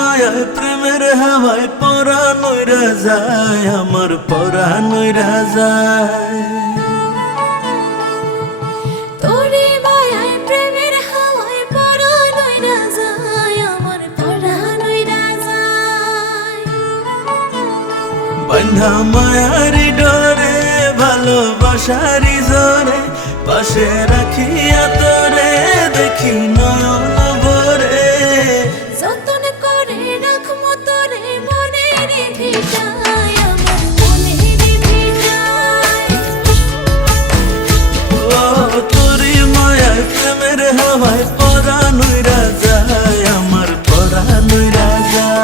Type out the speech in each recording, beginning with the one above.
মায়ায় প্রেমের হাওয়ায় পরাণ উইরা যায়, আমার পরাণ উইরা যায়। তোরে মায়ায় প্রেমের হাওয়ায় পরাণ উইরা যায়, আমার পরাণ উইরা যায়। বান্ধা মায়ারি ডরে ভালোবাসারি জোরে, পাশে রাখিয়া তোরে দেখি নয়ন ভরে। যতন করে রাখবো তোরে মনের ভিটায়, আমার মনের ভিটায়। ও তোরি মায়ায় প্রেমের হাওয়ায় পরাণ উইরা যায়, আমার পরাণ উইরা যায়।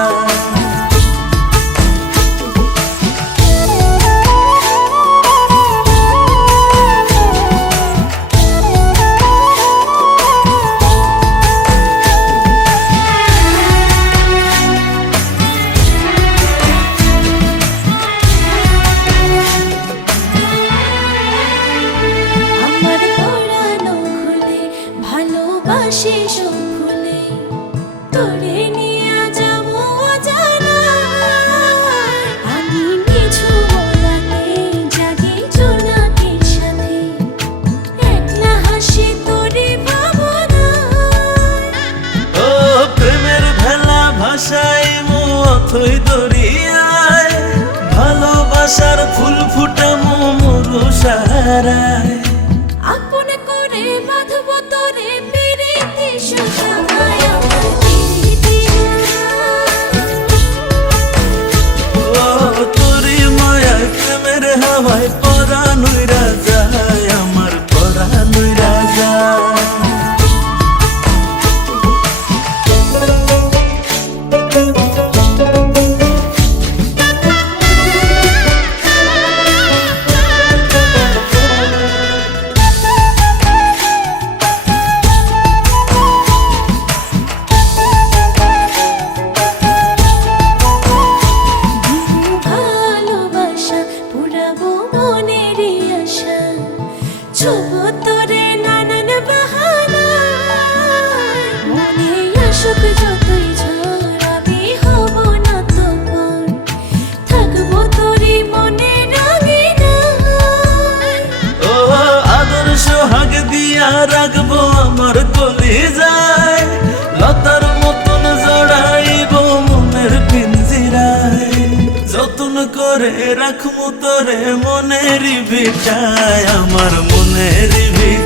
আমার পরানো খুলে ভালোবাসি সব ভুলে, তোরে নিয়ে যাবো অজানায়। আমি কিছু বলাতে জাগি জোনাকির সাথে, একলা হাসি তোরে ভাবনায়। ও প্রেমের ভেলা ভাষায় অথই দরিয়ায়, ভালোবাসার ফুল ফুটামো মরু সারায়। আপন করে বাঁধবো তোরে পিরিতি সুতায়, আমার পিরিতি ও তোরি মায়ায় প্রেমের হাওয়ায় পরাণ উইরা যায়, আমার পরাণ উইরা যায়। ভালোবাসা পুরাবো মনেরই আশা, ছুবো তোরে নানান বাহানায়। মনে আসুক যতই ঝড় আমি হব না তোমার, থাকবো তোরে মনে রাঙিনায়। ও আদর সোহাগ দিয়া রাখবো আমার কলিজায়, লতার মতন জড়াইব মনের পিঞ্জিরায়। যতন করে রাখবো তোরে মনের ভিটায়, আমার মনের ভিটায়।